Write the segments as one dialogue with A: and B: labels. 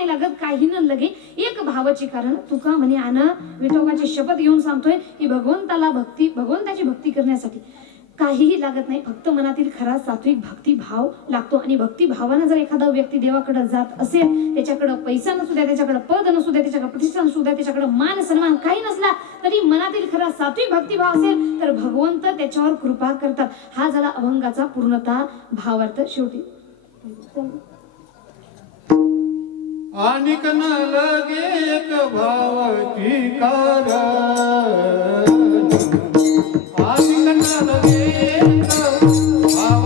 A: नाही लागत काही न लगे. एक भावाची कारण तुका म्हणे आन विठोबाची शपथ घेऊन सांगतोय की भगवंताला भक्ती भगवंताची भक्ती करण्यासाठी. काहीही लागत नाही फक्त मनातील खरा सात्विक भक्ती भाव लागतो. आणि भक्ती भावानं जर एखादा व्यक्ती देवाकडे जात असेल त्याच्याकडे पैसा नसू द्या त्याच्याकडे पद नसू द्या त्याच्याकडे प्रतिष्ठा नसू द्या त्याच्याकडे मान सन्मान काही नसला तरी मनातील खरा सात्विक भक्तिभाव असेल तर भगवंत त्याच्यावर कृपा करतात. हा झाला अभंगाचा पूर्णता भावार्थ शेवटी.
B: आणिक न लगे एक भावाची कारण आणिक न लगे एक भाव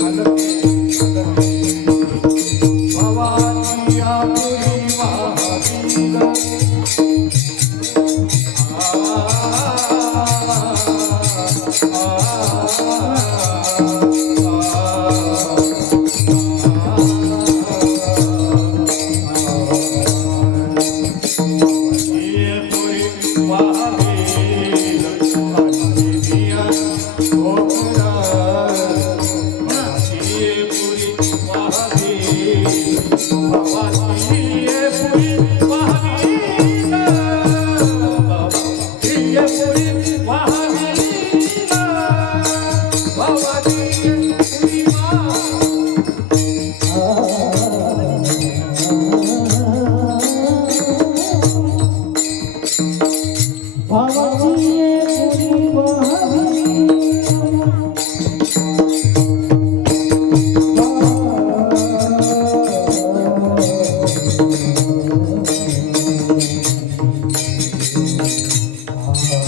B: भावाची
A: Oh,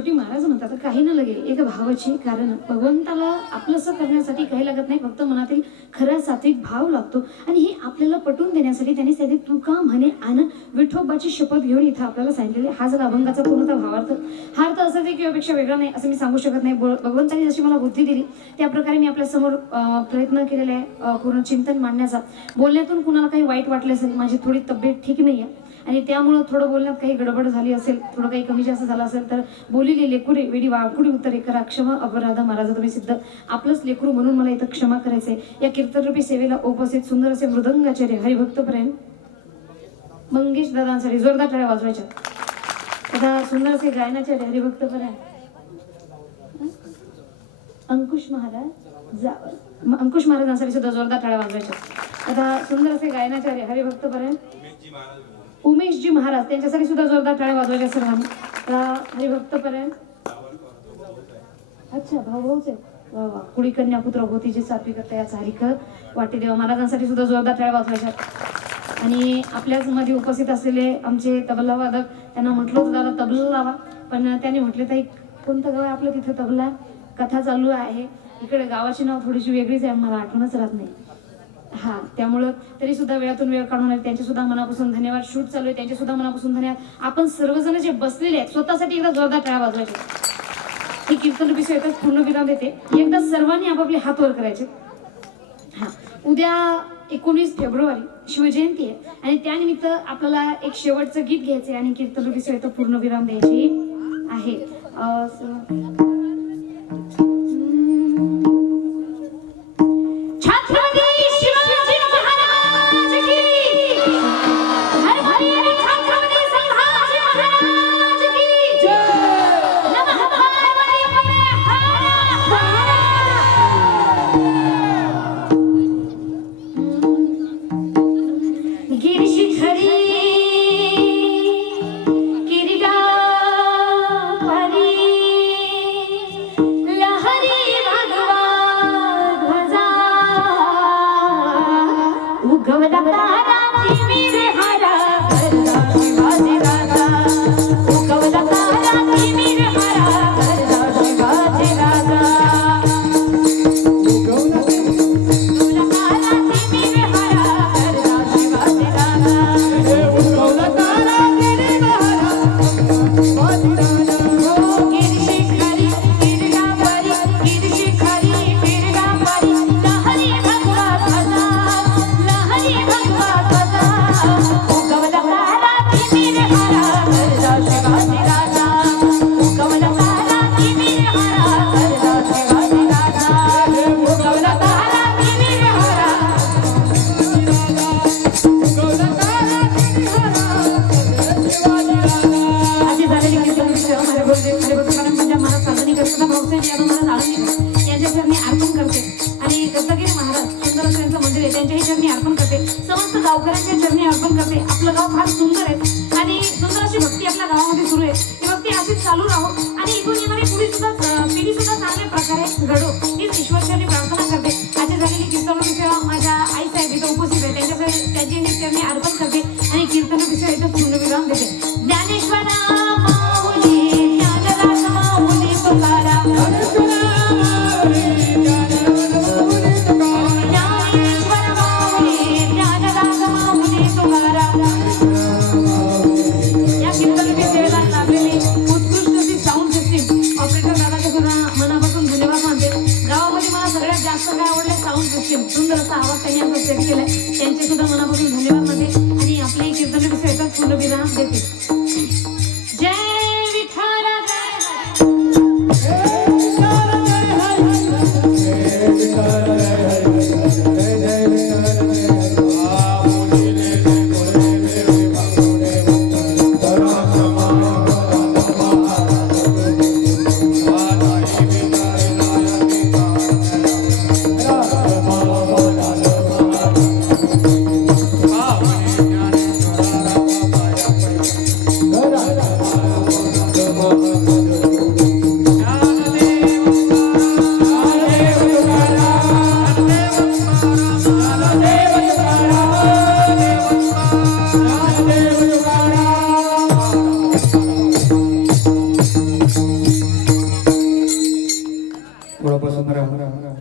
A: शेवटी महाराज म्हणतात काही न लगे एक भावाची कारण. भगवंताला आपलंसं करण्यासाठी काही लागत नाही फक्त मनातील खरा सात्विक भाव लागतो. आणि हे आपल्याला पटवून देण्यासाठी त्यांनी सांगितले तुका म्हणे आन विठोबाची शपथ घेऊन इथं आपल्याला सांगितलेले हा जर अभंगाचा पूर्णतः भावार्थ हा अर्थ असा ते किंवा वेगळा नाही असं मी सांगू शकत नाही. भगवंताने जशी मला बुद्धी दिली त्या प्रकारे मी आपल्यासमोर प्रयत्न केलेला आहे पूर्ण चिंतन मांडण्याचा. बोलण्यातून कुणाला काही वाईट वाटले असेल माझी थोडी तब्येत ठीक नाही आहे आणि त्यामुळं थोडं बोलण्यात काही गडबड झाली असेल थोडं काही कमी जास्त झालं असेल तर बोलिले लेकुरे वेडी वाकुडी उत्तरे करा क्षमा अपराध महाराज तुम्ही सिद्ध. आपलंच लेकरू म्हणून मला इथं क्षमा करायचंय. या कीर्तनरूपी सेवेला उपस्थित सुंदर असे मृदंगाचार्य हरिभक्त प्रेम मंगेश दादांसाठी जोरदार टाळ्या वाजवायच्या. आता सुंदर असे गायनाचार्य हरिभक्त प्रेम अंकुश महाराज जावळ अंकुश महाराजांसाठी सुद्धा जोरदार टाळ्या वाजवायच्या. आता सुंदर असे गायनाचार्य हरिभक्त पर्यंत उमेशजी महाराज त्यांच्यासाठी सुद्धा जोरदार टाळ्या वाजवायच्या सर्वांनी आता हरिभक्त पर्यंत. अच्छा भाऊ भाऊच आहे. वा वा. कुडी कन्या पुत्र होती जे सात्विक करता याचा हरिक वाटे देवा महाराजांसाठी सुद्धा जोरदार टाळ्या वाजवायच्या. आणि आपल्याच मध्ये उपस्थित असलेले आमचे तबला वादक त्यांना म्हटलं होतं दादा तबला लावा. पण त्यांनी म्हटले ताई कोणतं गाव आहे आपलं? तिथं तबला कथा चालू आहे. इकडे गावाची नाव थोडीशी वेगळीच आहे मला आठवणच राहत नाही. हा त्यामुळं तरी सुद्धा वेळातून वेळ काढून आले. त्यांचे सुद्धा मनापासून धन्यवाद. शूट चालू आहे. त्यांचे सुद्धा मनापासून धन्यवाद. आपण सर्वजण जे बसलेले आहेत स्वतःसाठी एकदा जोरदार टाळा वाजवायचे ही कीर्तन विषय येतच पूर्ण विराम देते. एकदा सर्वांनी आपापले हात वर करायचे. हा उद्या एकोणीस फेब्रुवारी शिवजयंती आहे आणि त्यानिमित्त आपल्याला एक शेवटचं गीत घ्यायचंय आणि कीर्तन विषय पूर्ण विराम द्यायची आहे. आणि इथून येणारी पुढे सुद्धा पिढी सुद्धा चांगल्या प्रकारे घडो. हीच ईश्वरच्या